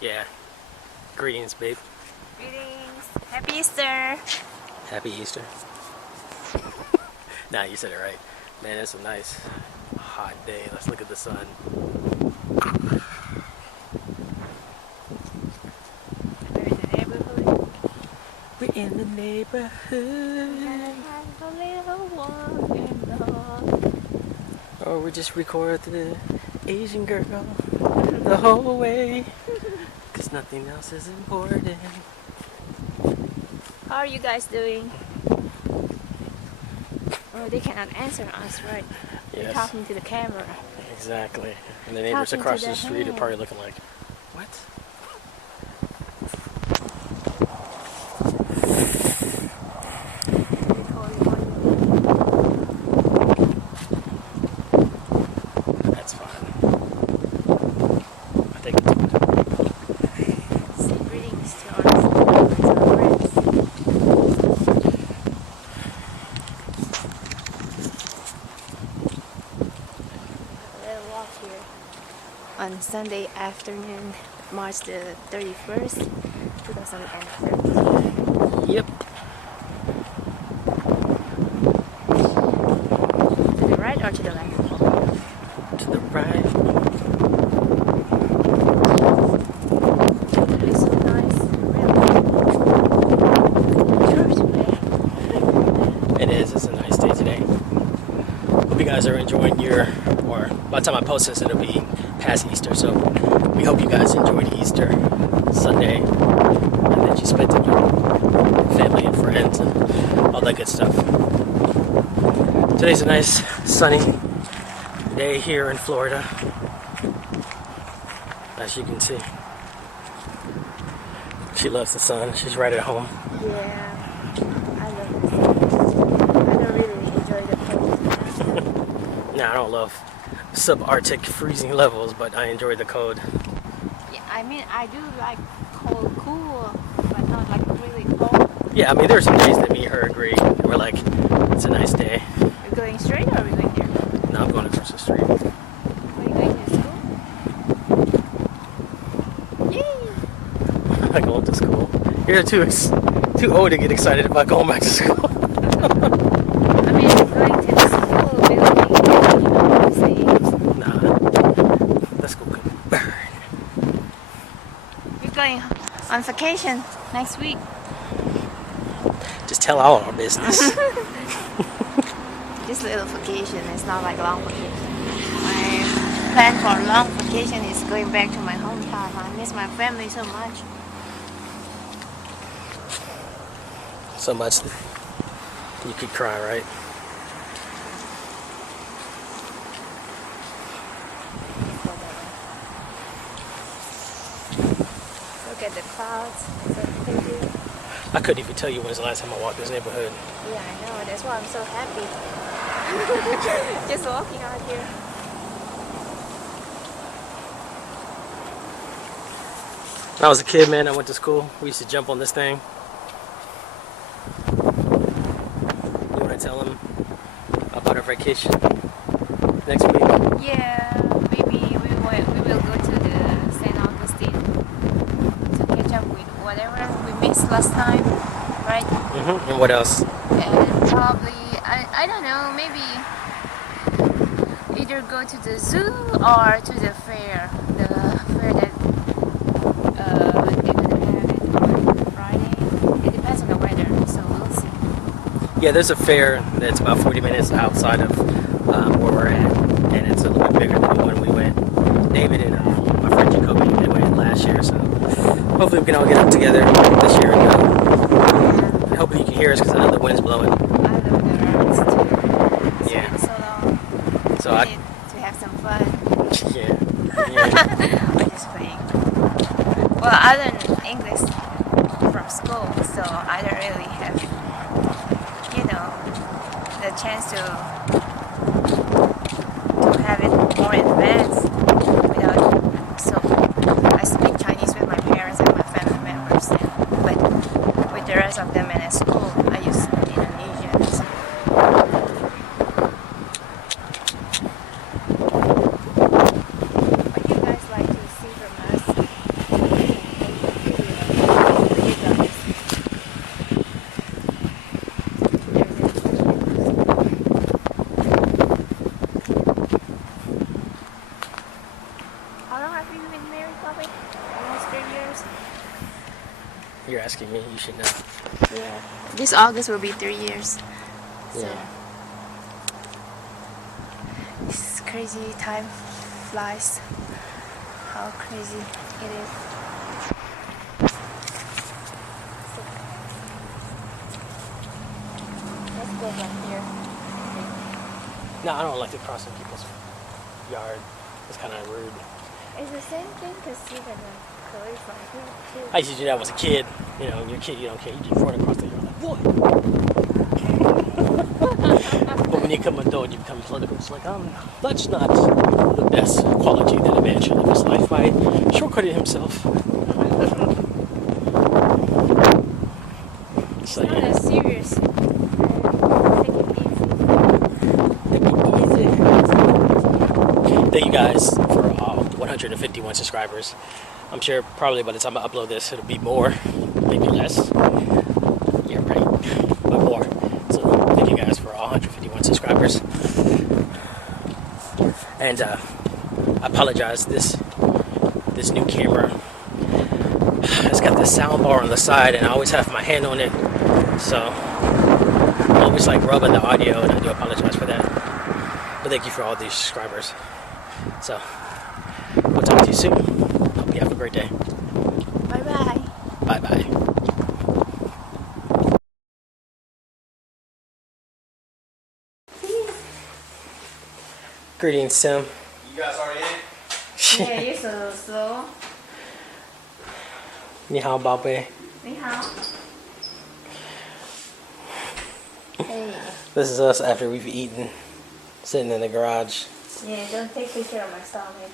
Yeah. Greetings, babe. Greetings. Happy Easter. Happy Easter. Nah, you said it right. Man, it's a nice hot day. Let's look at the sun. We're in the neighborhood. We're in the neighborhood. A little one in love. Or we just record the Asian girl the whole way. Cause nothing else is important. How are you guys doing? Oh, they cannot answer us, right? Yes. They're talking to the camera. Exactly. And the neighbors Talking across to the the street are hand. probably looking like, what? That's fine. I think it's fine. Say greetings to our friends. A little walk here on Sunday afternoon, March the 31st, 2013. Yep. To the right or to the left? To the right. It's so nice, really. Church today. It is. It's a nice day today. Hope you guys are enjoying or by the time I post this, it'll be past Easter. So we hope you guys enjoyed Easter Sunday and that you spent it with family and friends and all that good stuff. Today's a nice sunny day here in Florida, as you can see. She loves the sun. She's right at home. Yeah, I love this. I don't really enjoy the cold. Now, I don't love subarctic freezing levels, but I enjoy the cold. Yeah, I mean, I do like cool, but not like really cold. Yeah, I mean, there are some days that me and her agree. We're like, it's a nice day. We're going straight or are we going there? Now I'm going across the street. Are you going to school? Yay! I'm going to school. You're too old to get excited about going back to school. I mean, going to the school building, say, Nah, the school can burn. we're going on vacation next week. Just tell all our business. This little vacation is not like long vacation. My plan for a long vacation is going back to my hometown. I miss my family so much. So much that you could cry, right? Look at the clouds. It's so pretty. I couldn't even tell you when was the last time I walked this neighborhood. Yeah, I know. That's why I'm so happy. Just walking out here. When I was a kid, man, I went to school. We used to jump on this thing. You want to tell them about our vacation next week? Yeah, maybe we will go to the St. Augustine to catch up with whatever we missed last time, right? And what else? And probably I don't know, maybe either go to the zoo or to the fair. The fair that they're gonna have it on Friday. It depends on the weather, so we'll see. Yeah, there's a fair that's about 40 minutes outside of where we're at, and it's a little bit bigger than the one we went. David and my friend Jacoby, they went last year, so hopefully we can all get up together this year and go. And hopefully you can hear us because I know the wind's blowing. I love the rides too. It's Yeah. been so long. So We I, need to have some fun. yeah. I'm just playing. Well, I learned English from school, so I don't really have, the chance to have it more advanced without. So I speak Chinese with my parents and my family members, but with the rest of them and at school, I use Indonesian. So. What do you guys like to see from us? have you been married, Bobby? Almost 3 years. You're asking me. You should know. Yeah. This August will be 3 years. So Yeah. it's crazy. Time flies. How crazy it is. Let's go from here. No, I don't like to cross in people's yard. It's kind of rude. It's the same thing because you're gonna go from here too. I used to do that when I was a kid. You know, you're a kid, you don't care. You just run across the yard like, what? But when you become adult, you become political. It's like, that's not the best quality that a man should live his life by shortcutting himself. So, It's not yeah. as serious. Take it easy. Thank you guys for 151 subscribers. I'm sure probably by the time I upload this, it'll be more, maybe less. Yeah, right, but more. So thank you guys for 151 subscribers. And I apologize. This new camera, it's got the sound bar on the side, and I always have my hand on it, so I always like rubbing the audio, and I do apologize for that. But thank you for all these subscribers. So we'll talk to you soon. Hope you have a great day. Bye bye. Bye bye. Greetings, Tim. You guys already in? Yeah, you're so slow. 你好，宝贝。你好. Hey. This is us after we've eaten, sitting in the garage. Yeah, don't take picture of my stomach.